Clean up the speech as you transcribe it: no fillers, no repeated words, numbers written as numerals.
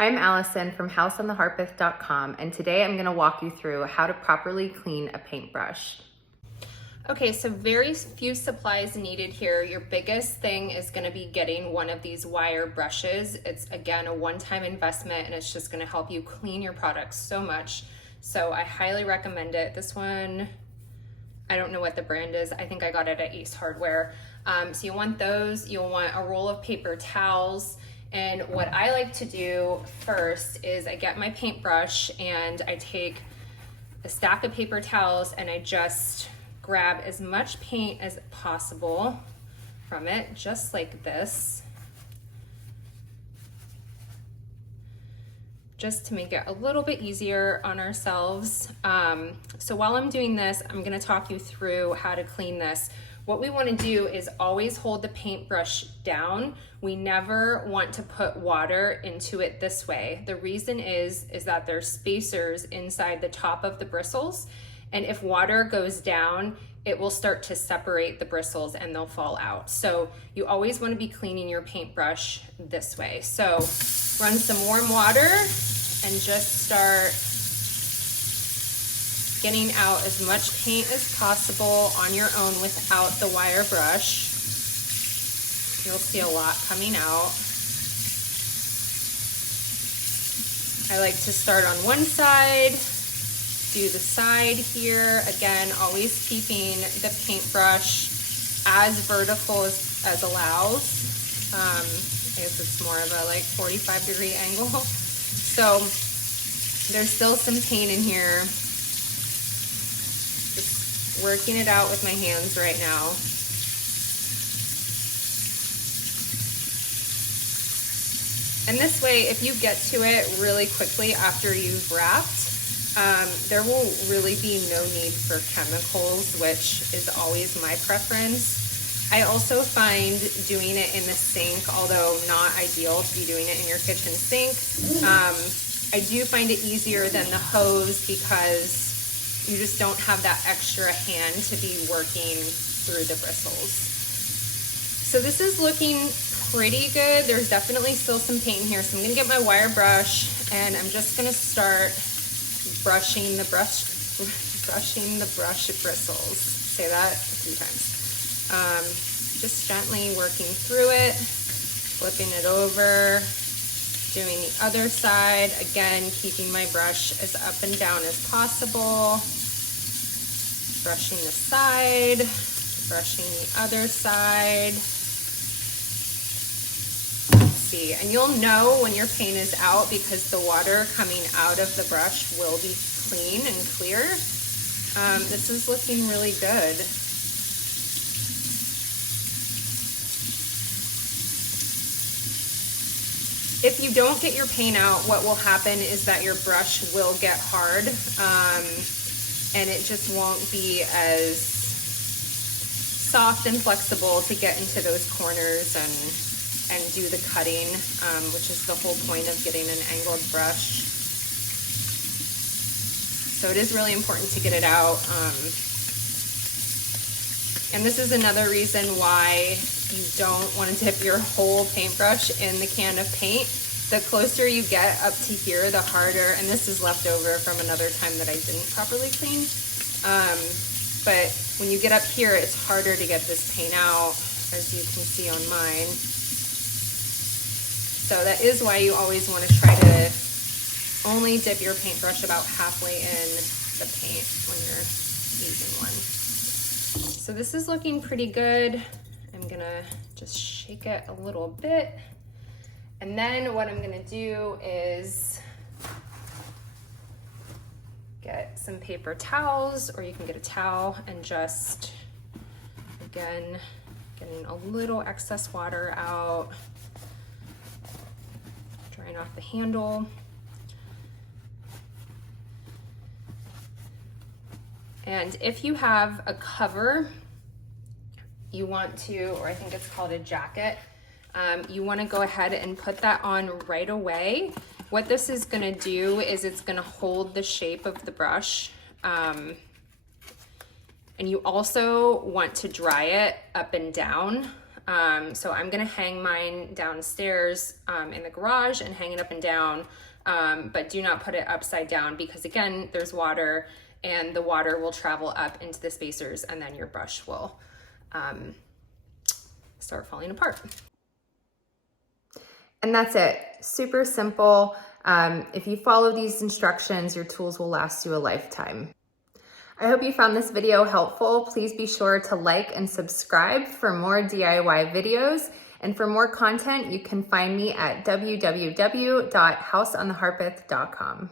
I'm Allison from houseontheharpeth.com, and today I'm going to walk you through how to properly clean a paintbrush. Okay, so very few supplies needed here. Your biggest thing is going to be getting one of these wire brushes. It's again a one-time investment and it's just going to help you clean your products so much. So I highly recommend it. This one, I don't know what the brand is. I think I got it at Ace Hardware. So you want those. You'll want a roll of paper towels. And what I like to do first is I get my paintbrush and I take a stack of paper towels and I just grab as much paint as possible from it, just like this, just to make it a little bit easier on ourselves. So while I'm doing this, I'm gonna talk you through how to clean this. What we wanna do is always hold the paintbrush down. We never want to put water into it this way. The reason is that there's spacers inside the top of the bristles, and if water goes down, it will start to separate the bristles and they'll fall out. So you always want to be cleaning your paintbrush this way. So run some warm water and just start getting out as much paint as possible on your own without the wire brush. You'll see a lot coming out. I like to start on one side, do the side here. Again, always keeping the paintbrush as vertical as allows. I guess it's more of a like 45-degree angle. So there's still some paint in here. Just working it out with my hands right now. And this way, if you get to it really quickly after you've wrapped, there will really be no need for chemicals, which is always my preference. I also find doing it in the sink, although not ideal to be doing it in your kitchen sink, I do find it easier than the hose because you just don't have that extra hand to be working through the bristles. So this is looking pretty good. There's definitely still some paint in here, so I'm gonna get my wire brush and I'm just gonna start brushing the brush bristles. Say that a few times. Just gently working through it, flipping it over, doing the other side. Again, keeping my brush as up and down as possible. Brushing the side, brushing the other side. See, and you'll know when your paint is out because the water coming out of the brush will be clean and clear. This is looking really good. If you don't get your paint out, what will happen is that your brush will get hard and it just won't be as soft and flexible to get into those corners and do the cutting, which is the whole point of getting an angled brush. So it is really important to get it out. And this is another reason why you don't want to dip your whole paintbrush in the can of paint. The closer you get up to here, the harder, and this is left over from another time that I didn't properly clean. But when you get up here, it's harder to get this paint out, as you can see on mine. So that is why you always want to try to only dip your paintbrush about halfway in the paint when you're using one. So this is looking pretty good. I'm gonna just shake it a little bit. And then what I'm gonna do is get some paper towels, or you can get a towel and just, again, getting a little excess water out. Drying off the handle. And if you have a cover, you want to, or I think it's called a jacket, you want to go ahead and put that on right away. What this is going to do is it's going to hold the shape of the brush. And you also want to dry it up and down. So I'm gonna hang mine downstairs in the garage and hang it up and down, but do not put it upside down because again, there's water and the water will travel up into the spacers and then your brush will start falling apart. And that's it. Super simple. If you follow these instructions, your tools will last you a lifetime. I hope you found this video helpful. Please be sure to like and subscribe for more DIY videos. And for more content, you can find me at www.houseontheharpeth.com.